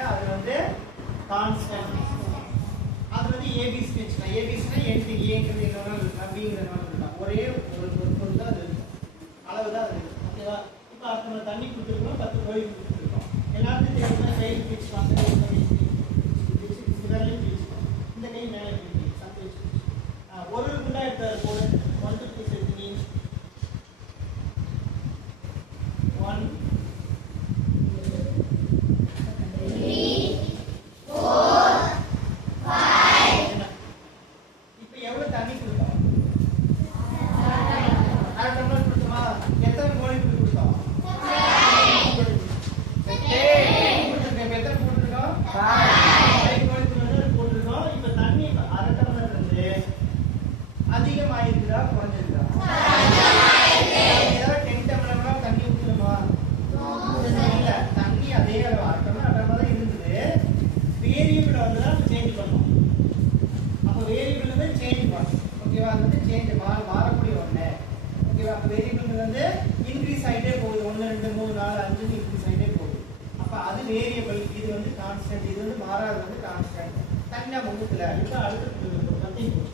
ரைட்டா அது வந்து கான்ஸ்டன்ட் அது வந்து ஏபிசி வச்சுக்கலாம். ஏபிசினா என்டி ஏங்கிறது என்ன வேணாலும் இருக்கலாம் பிங்கிறது வேணாலும் ஒரே ஒரு ஒரு பொருள் தான் அது இருக்கும். அளவு தான் அது இருக்கும். ஓகேவா? இப்போ அடுத்த நம்ம தண்ணி கொடுத்துருக்கோம் பத்து கோழி கொடுத்துருக்கோம் எல்லாத்துக்கும் தெரியுமா? கையில் பிடிச்சிக்கலாம் அந்த கை மேலே பிடிச்சி இந்த விரலையும் பிடிச்சிக்கலாம் இந்த கை மேலே பிடிச்சி சத்து வச்சு ஒரு குண்டா எடுத்த போடு. One two three seven one எவ்வளோ தண்ணி கொடுத்தோம் அரை டம்ளர் கொடுத்தோமா எத்தனை கோழி கொடுத்தோம் எத்தனை போட்டிருக்கோம்? ஐந்து போட்டிருக்கோம். இப்ப தண்ணி அரை டம்ளர் இருந்து அதிகமாயிருக்குதா, குறைஞ்சிருக்குதா? ஏதாவது 10 டம்ளர்னா தண்ணி ஊத்தணுமா? இல்ல, தண்ணி அதே அளவு, அரை டம்ளர், அரை டம்ளர் தான் இருந்தது. variable வந்து தான் change பண்ணணும். அப்ப வேரியபிள் வந்து சேஞ்ச் பண்ணும் ஓகேவா அது வந்து சேஞ்ச் மாற மாறக்கூடிய ஒன்று ஓகேவா அப்ப வேரியபிள் வந்து இன்க்ரீஸ் ஆகிட்டே போகுது. ஒன்று ரெண்டு மூணு நாலு அஞ்சு இன்க்ரீஸ் ஆகிட்டே போகுது. அப்போ அது வேரியபிள் இது வந்து கான்ஸ்டன்ட் இது வந்து மாறாது வந்து கான்ஸ்டன்ட் தனியாக முகத்தில் அடுத்த அடுத்த கண்டினியூ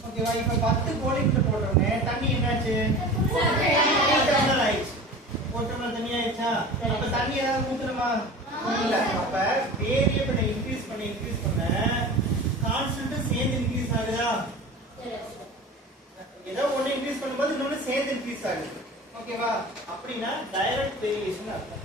ஓகேவா இப்ப பத்து கோழி கிட்ட போட்டோடனே தண்ணி என்னாச்சு ஒரு டம்ளர் ஆயிடுச்சு ஒரு டம்ளர் தண்ணி ஆயிடுச்சா அப்ப தண்ணி ஏதாவது ஊத்துறமா? இல்ல அப்ப வேரியபிளை இன்க்ரீஸ் பண்ண இன்க்ரீஸ் பண்ண. கான்ஸ்டன்ட் சேர்ந்து இன்க்ரீஸ் ஆகுதா? ஏதோ ஒண்ணு இன்க்ரீஸ் பண்ணும்போது இன்னொன்னு சேர்ந்து இன்க்ரீஸ் ஆகுது. ஓகேவா அப்படின்னா டைரக்ட் வேரியேஷன் அர்த்தம்.